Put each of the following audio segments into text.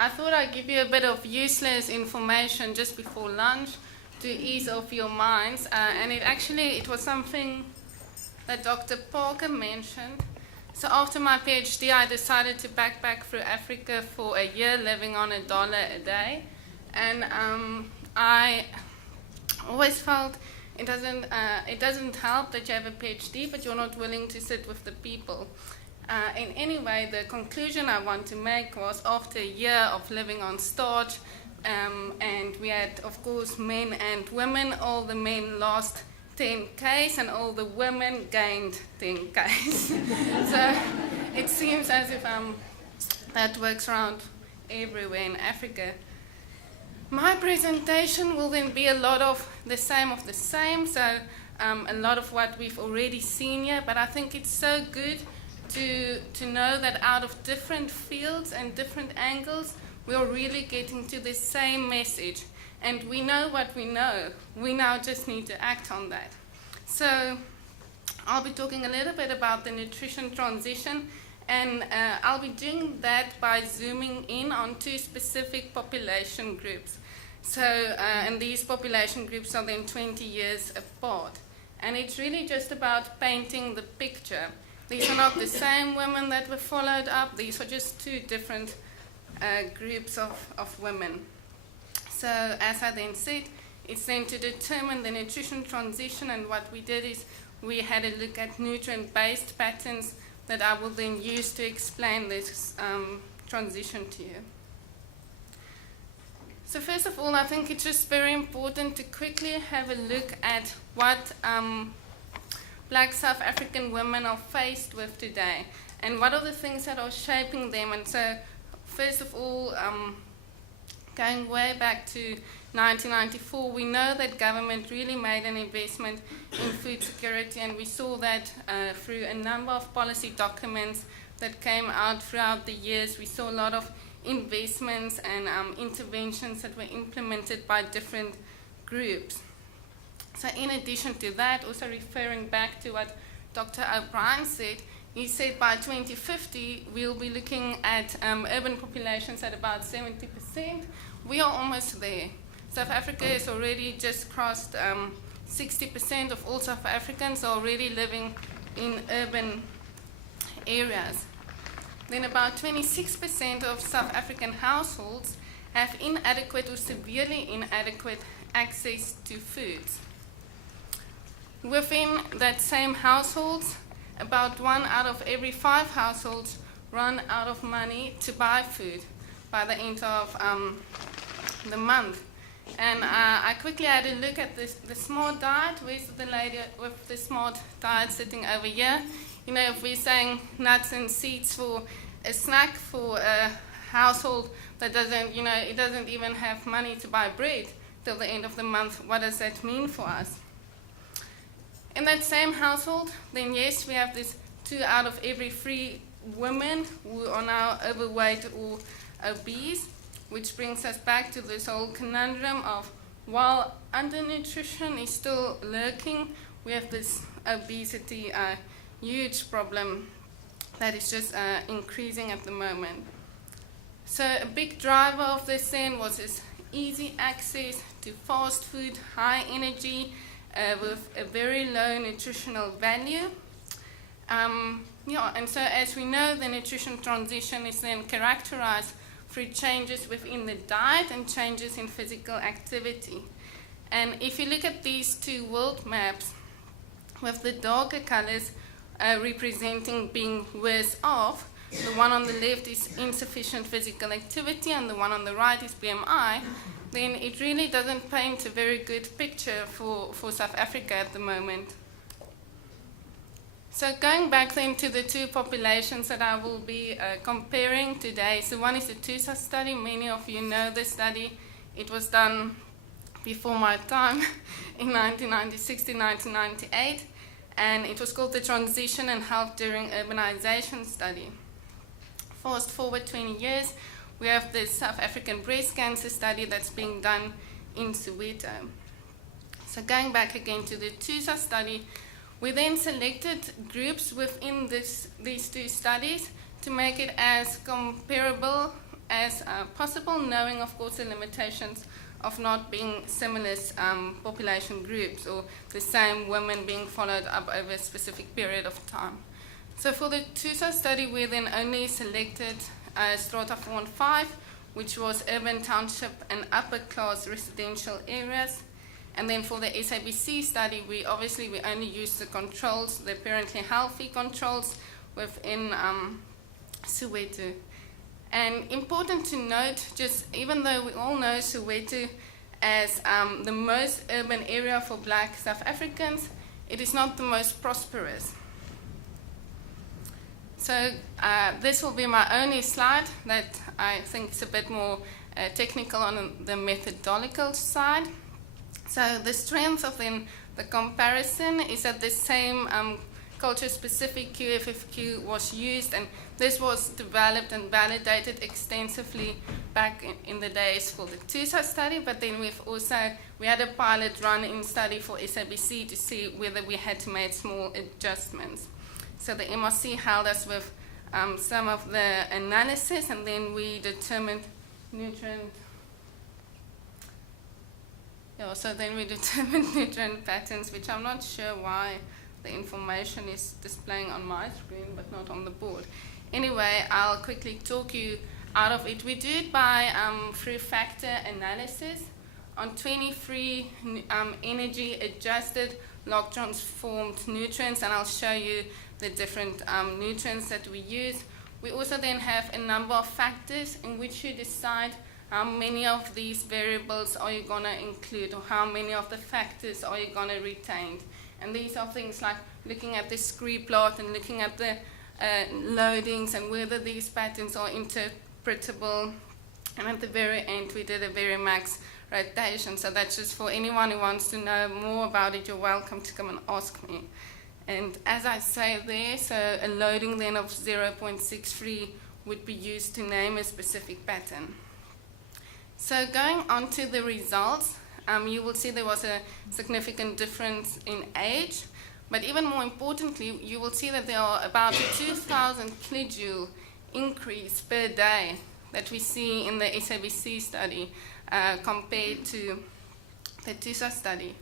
I thought I'd give you a bit of useless information just before lunch to ease off your minds, and it was something that Dr. Parker mentioned. So after my PhD, I decided to backpack through Africa for a year, living on $1 a day, and I always felt it doesn't help that you have a PhD, but you're not willing to sit with the people. In any way, the conclusion I want to make was, after a year of living on starch, and we had, of course, men and women, all the men lost 10 Ks and all the women gained 10 Ks. So it seems as if that works around everywhere in Africa. My presentation will then be a lot of the same, so a lot of what we've already seen here, but I think it's so good to know that out of different fields and different angles, we're really getting to the same message. And we know what we know. We now just need to act on that. So I'll be talking a little bit about the nutrition transition, and I'll be doing that by zooming in on 2 specific population groups. So, and these population groups are then 20 years apart. And it's really just about painting the picture. These are not the same women that were followed up. These are just 2 different groups of women. So as I then said, it's then to determine the nutrition transition, and what we did is we had a look at nutrient-based patterns that I will then use to explain this transition to you. So first of all, I think it's just very important to quickly have a look at what Black South African women are faced with today, and what are the things that are shaping them. And so first of all, going way back to 1994, we know that government really made an investment in food security, and we saw that through a number of policy documents that came out throughout the years. We saw a lot of investments and interventions that were implemented by different groups. So in addition to that, also referring back to what Dr. O'Brien said, he said by 2050 we'll be looking at urban populations at about 70%. We are almost there. South Africa has already just crossed 60% of all South Africans are already living in urban areas. Then about 26% of South African households have inadequate or severely inadequate access to foods. Within that same households, about 1 out of every 5 households run out of money to buy food by the end of the month. And I quickly had a look at the smart diet. Where's the lady with the smart diet sitting over here? You know, if we're saying nuts and seeds for a snack for a household that doesn't, you know, it doesn't even have money to buy bread till the end of the month, what does that mean for us? In that same household, then yes, we have this 2 out of every 3 women who are now overweight or obese, which brings us back to this whole conundrum of, while undernutrition is still lurking, we have this obesity, huge problem that is just increasing at the moment. So a big driver of this then was this easy access to fast food, high energy, with a very low nutritional value. And so as we know, the nutrition transition is then characterized through changes within the diet and changes in physical activity. And if you look at these 2 world maps, with the darker colors representing being worse off, the one on the left is insufficient physical activity and the one on the right is BMI, then it really doesn't paint a very good picture for South Africa at the moment. So going back then to the 2 populations that I will be comparing today. So one is the TUSA study. Many of you know this study. It was done before my time in 1996 to 1998, and it was called the Transition and Health During Urbanization Study. Fast forward 20 years, we have the South African breast cancer study that's being done in Soweto. So going back again to the TUSA study, we then selected groups within these 2 studies to make it as comparable as possible, knowing, of course, the limitations of not being similar population groups or the same women being followed up over a specific period of time. So for the TUSA study, we then only selected strata 4 and 5, which was urban township and upper class residential areas. And then for the SABC study, we only used the controls, the apparently healthy controls within Soweto. And important to note, just even though we all know Soweto as the most urban area for black South Africans, it is not the most prosperous. So this will be my only slide that I think is a bit more technical on the methodological side. So the strength of the comparison is that the same culture-specific QFFQ was used, and this was developed and validated extensively back in the days for the TUSA study, but then we had a pilot run-in study for SABC to see whether we had to make small adjustments. So the MRC held us with some of the analysis, and then we determined nutrient patterns, which I'm not sure why the information is displaying on my screen but not on the board. Anyway, I'll quickly talk you out of it. We do it by through factor analysis on 23 energy adjusted log transformed nutrients, and I'll show you the different nutrients that we use. We also then have a number of factors in which you decide how many of these variables are you going to include, or how many of the factors are you going to retain. And these are things like looking at the scree plot and looking at the loadings and whether these patterns are interpretable. And at the very end, we did a Verimax rotation. So that's just for anyone who wants to know more about it, you're welcome to come and ask me. And as I say there, so a loading then of 0.63 would be used to name a specific pattern. So going on to the results, you will see there was a significant difference in age, but even more importantly, you will see that there are about a 2,000 kilojoule increase per day that we see in the SABC study compared to the TUSA study.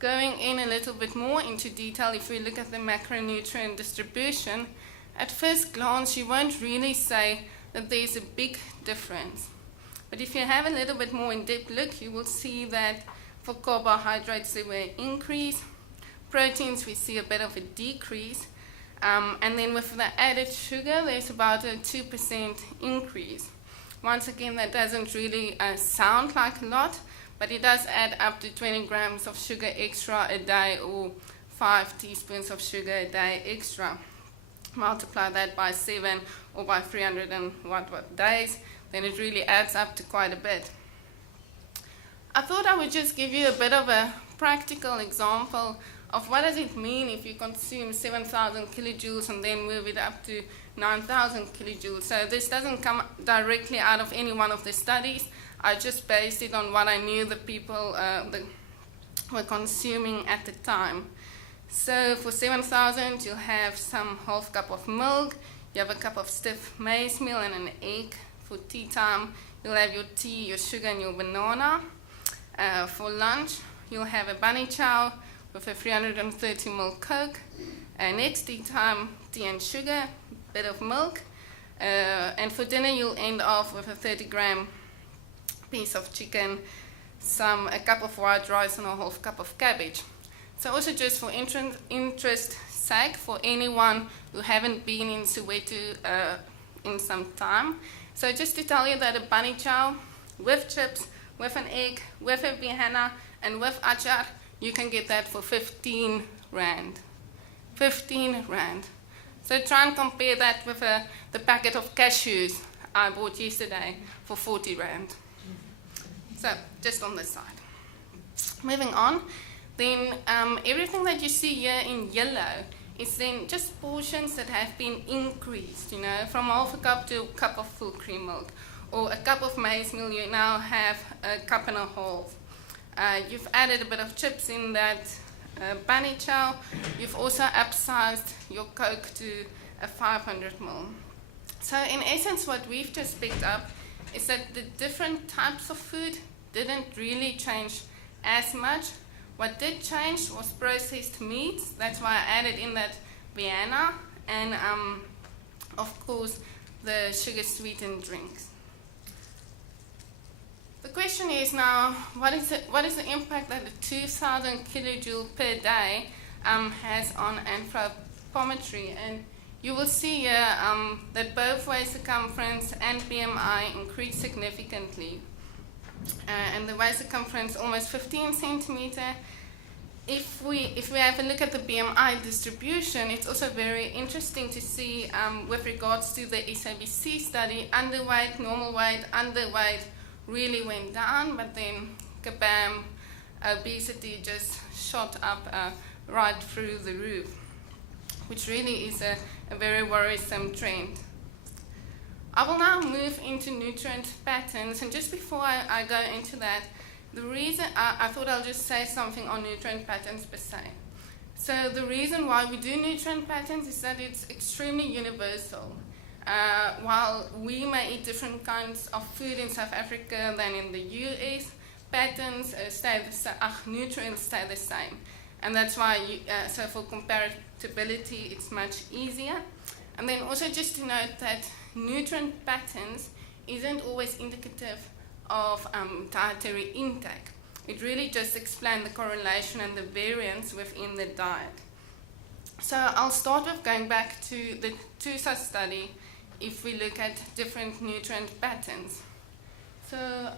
Going in a little bit more into detail, if we look at the macronutrient distribution, at first glance you won't really say that there's a big difference. But if you have a little bit more in-depth look, you will see that for carbohydrates there were an increase, proteins we see a bit of a decrease, and then with the added sugar there's about a 2% increase. Once again, that doesn't really sound like a lot, but it does add up to 20 grams of sugar extra a day, or 5 teaspoons of sugar a day extra. Multiply that by 7 or by 300 and what days, then it really adds up to quite a bit. I thought I would just give you a bit of a practical example of what does it mean if you consume 7,000 kilojoules and then move it up to 9,000 kilojoules. So this doesn't come directly out of any one of the studies. I just based it on what I knew the people were consuming at the time. So for 7,000, you'll have some half cup of milk, you have a cup of stiff maize meal and an egg. For tea time, you'll have your tea, your sugar, and your banana. For lunch, you'll have a bunny chow with a 330 ml Coke. Next tea time, tea and sugar, a bit of milk. And for dinner, you'll end off with a 30-gram piece of chicken, a cup of white rice, and a half cup of cabbage. So also just for interest sake, for anyone who haven't been in Soweto in some time, so just to tell you that a bunny chow with chips, with an egg, with a bihana, and with achar, you can get that for 15 rand. 15 rand. So try and compare that with the packet of cashews I bought yesterday for 40 rand. So just on this side. Moving on, then everything that you see here in yellow is then just portions that have been increased, from half a cup to a cup of full cream milk. Or a cup of maize meal, you now have a cup and a half. You've added a bit of chips in that bunny chow. You've also upsized your Coke to a 500 ml. So in essence, what we've just picked up is that the different types of food didn't really change as much. What did change was processed meats. That's why I added in that Vienna, and of course the sugar-sweetened drinks. The question is now, what is the impact that the 2,000 kilojoule per day has on anthropometry? And you will see here that both waist circumference and BMI increase significantly. And the waist circumference almost 15 centimeter. If we have a look at the BMI distribution, it's also very interesting to see with regards to the SABC study, underweight, normal weight, underweight really went down, but then kabam, obesity just shot up right through the roof, which really is a very worrisome trend. I will now move into nutrient patterns, and just before I go into that, the reason I thought I'll just say something on nutrient patterns per se. So the reason why we do nutrient patterns is that it's extremely universal. While we may eat different kinds of food in South Africa than in the US, patterns stay the same, nutrients stay the same. And that's why, so for comparability, it's much easier. And then also just to note that nutrient patterns isn't always indicative of dietary intake. It really just explains the correlation and the variance within the diet. So I'll start with going back to the TUSA study if we look at different nutrient patterns. So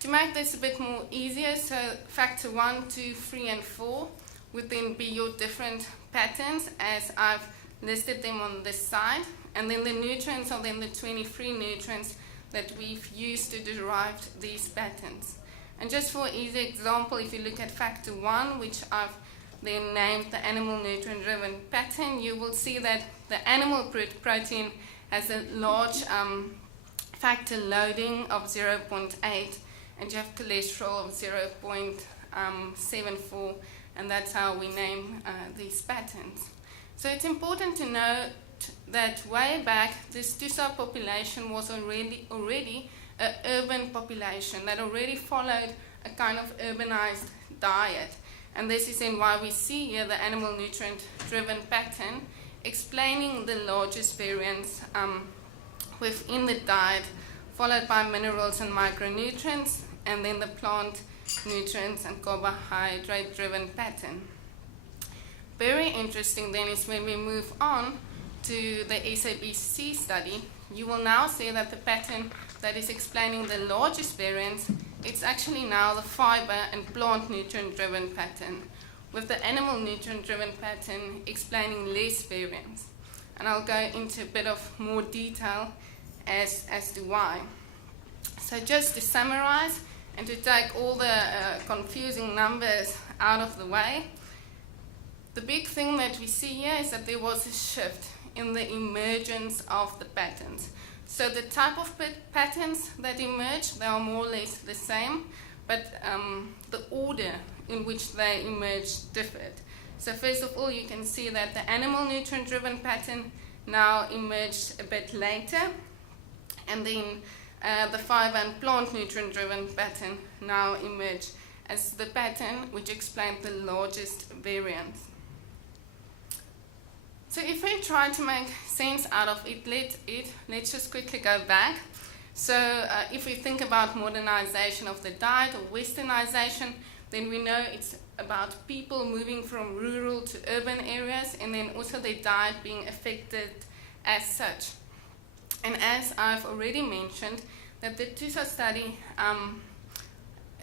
to make this a bit more easier, so factor 1, 2, 3, and 4 would then be your different patterns as I've listed them on this side. And then the nutrients are then the 23 nutrients that we've used to derive these patterns. And just for easy example, if you look at factor 1, which I've then named the animal nutrient driven pattern, you will see that the animal protein has a large factor loading of 0.8, and you have cholesterol of 0.74, and that's how we name these patterns. So it's important to note that way back, this TUSA population was already an urban population that already followed a kind of urbanized diet. And this is then why we see here the animal nutrient-driven pattern explaining the largest variance within the diet, followed by minerals and micronutrients, and then the plant nutrients and carbohydrate-driven pattern. Very interesting then is when we move on to the SABC study, you will now see that the pattern that is explaining the largest variance, it's actually now the fiber and plant nutrient-driven pattern, with the animal nutrient-driven pattern explaining less variance. And I'll go into a bit of more detail as to why. So just to summarize and to take all the confusing numbers out of the way, the big thing that we see here is that there was a shift in the emergence of the patterns. So the type of patterns that emerge, they are more or less the same, but the order in which they emerged differed. So first of all, you can see that the animal nutrient-driven pattern now emerged a bit later, and then the fiber and plant nutrient-driven pattern now emerged as the pattern which explained the largest variance. So if we try to make sense out of it, let's just quickly go back. So if we think about modernization of the diet or westernization, then we know it's about people moving from rural to urban areas, and then also their diet being affected as such. And as I've already mentioned, that the TUSA study,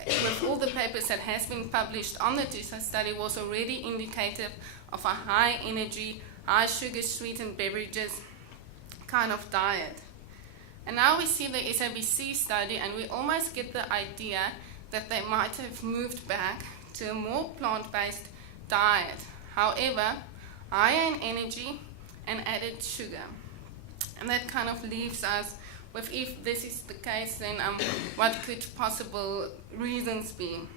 with all the papers that has been published on the TUSA study, was already indicative of a high energy, high sugar sweetened beverages kind of diet. And now we see the SABC study, and we almost get the idea that they might have moved back to a more plant-based diet. However, higher in energy and added sugar. And that kind of leaves us with, if this is the case, then what could possible reasons be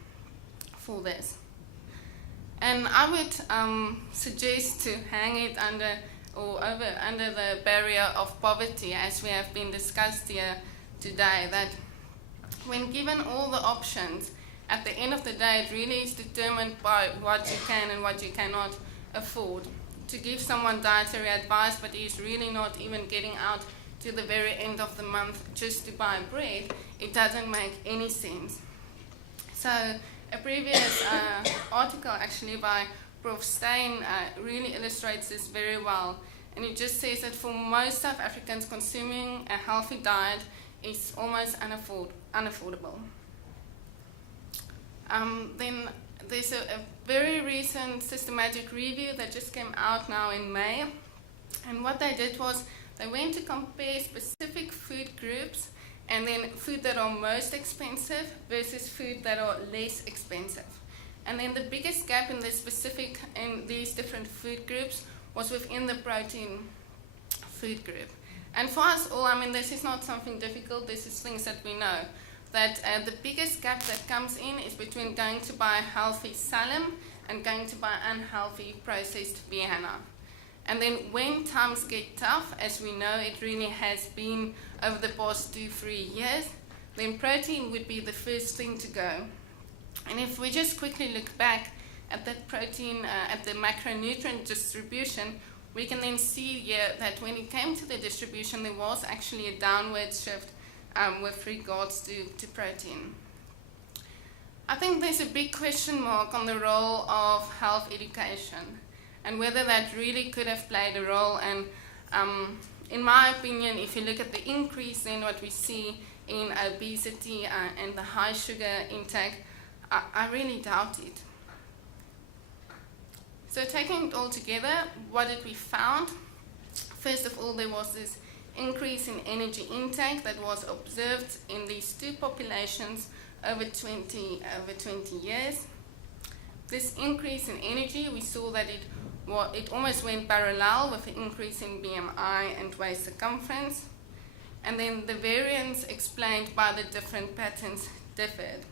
for this? And I would suggest to hang it under or under the barrier of poverty, as we have been discussed here today, that when given all the options, at the end of the day, it really is determined by what you can and what you cannot afford. To give someone dietary advice, but he's really not even getting out to the very end of the month just to buy bread, it doesn't make any sense. So a previous article actually by Prof. Stein really illustrates this very well. And it just says that for most South Africans, consuming a healthy diet is almost unaffordable. Then there's a very recent systematic review that just came out now in May. And what they did was they went to compare specific food groups and then food that are most expensive versus food that are less expensive. And then the biggest gap in these different food groups was within the protein food group. And for us all, I mean, this is not something difficult, this is things that we know. That the biggest gap that comes in is between going to buy healthy salam and going to buy unhealthy processed biryani. And then when times get tough, as we know it really has been over the past 2-3 years, then protein would be the first thing to go. And if we just quickly look back at that protein, at the macronutrient distribution, we can then see here that when it came to the distribution, there was actually a downward shift with regards to protein. I think there's a big question mark on the role of health education and whether that really could have played a role. And in my opinion, if you look at the increase in what we see in obesity and the high sugar intake, I really doubt it. So taking it all together, what did we found? First of all, there was this increase in energy intake that was observed in these two populations over 20 years. This increase in energy, we saw that it almost went parallel with the increase in BMI and waist circumference. And then the variance explained by the different patterns differed.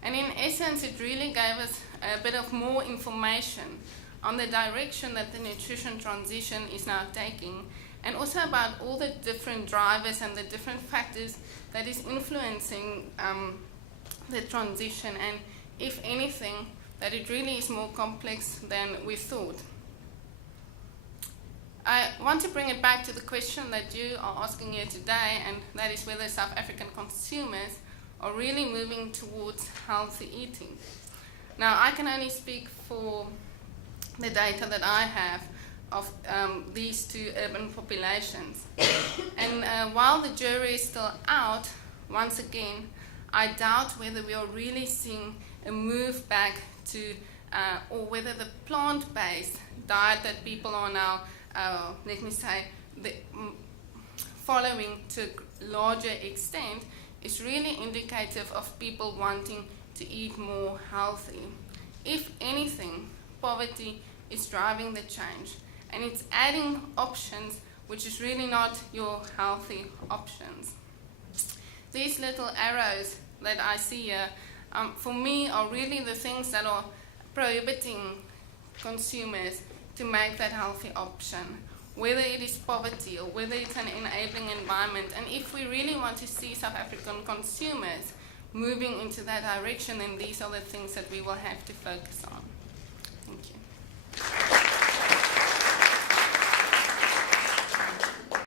And in essence, it really gave us a bit of more information on the direction that the nutrition transition is now taking, and also about all the different drivers and the different factors that is influencing the transition, and if anything, that it really is more complex than we thought. I want to bring it back to the question that you are asking here today, and that is whether South African consumers are really moving towards healthy eating. Now, I can only speak for the data that I have of these two urban populations. And while the jury is still out, once again, I doubt whether we are really seeing a move back to, or whether the plant-based diet that people are now, following to a larger extent is really indicative of people wanting to eat more healthy. If anything, poverty is driving the change, and it's adding options which is really not your healthy options. These little arrows that I see here, for me, are really the things that are prohibiting consumers to make that healthy option, whether it is poverty or whether it's an enabling environment. And if we really want to see South African consumers moving into that direction, then these are the things that we will have to focus on. Thank you.